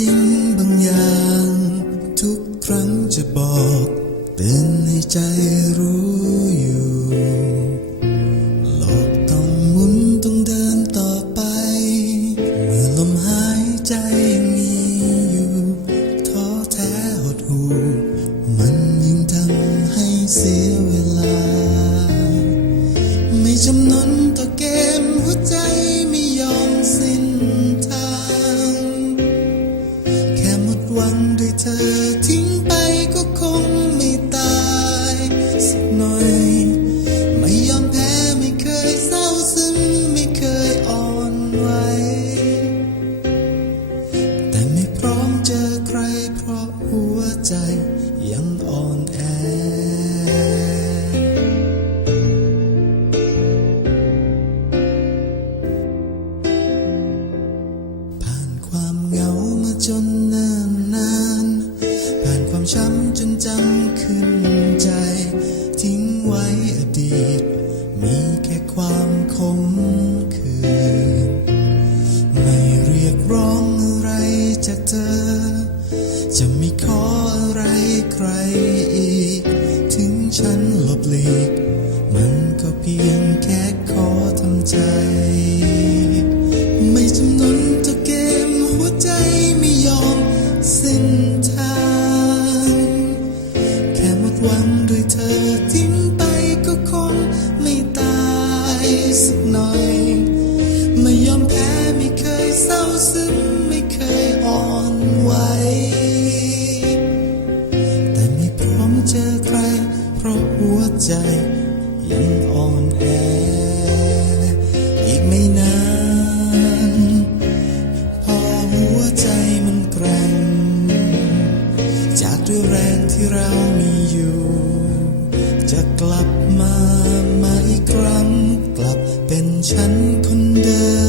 ริงบางอย่าง ทุกครั้งจะบอกเตือนให้ใจรู้อยู่ โลกต้องหมุนต้องเดินต่อไป เมื่อลมหายใจมีอยู่ท้อแท้หดหู่มันยิ่งทำให้เสียเวลา ไม่จำนน วังด้วยเธอทิ้งไปก็คงไม่ตายสักหน่อย ไม่ยอมแพ้ไม่เคยเศร้าซึ้มไม่เคยอ่อนไหวแต่ไม่พร้อมเจอใครเพราะหัวใจยังอ่อนแอผ่านความเหงามาจนเนิ่นนา จากเธอ จะไม่ขออะไรใครอีก ถึงฉันหลบหลีก เพราะหัวใจยังอ่อนแอ อีกไม่นาน พอหัวใจมันแกร่ง จากด้วยแรงที่เรามีอยู่ จะกลับมามาอีกครั้ง กลับเป็นฉันคนเดิ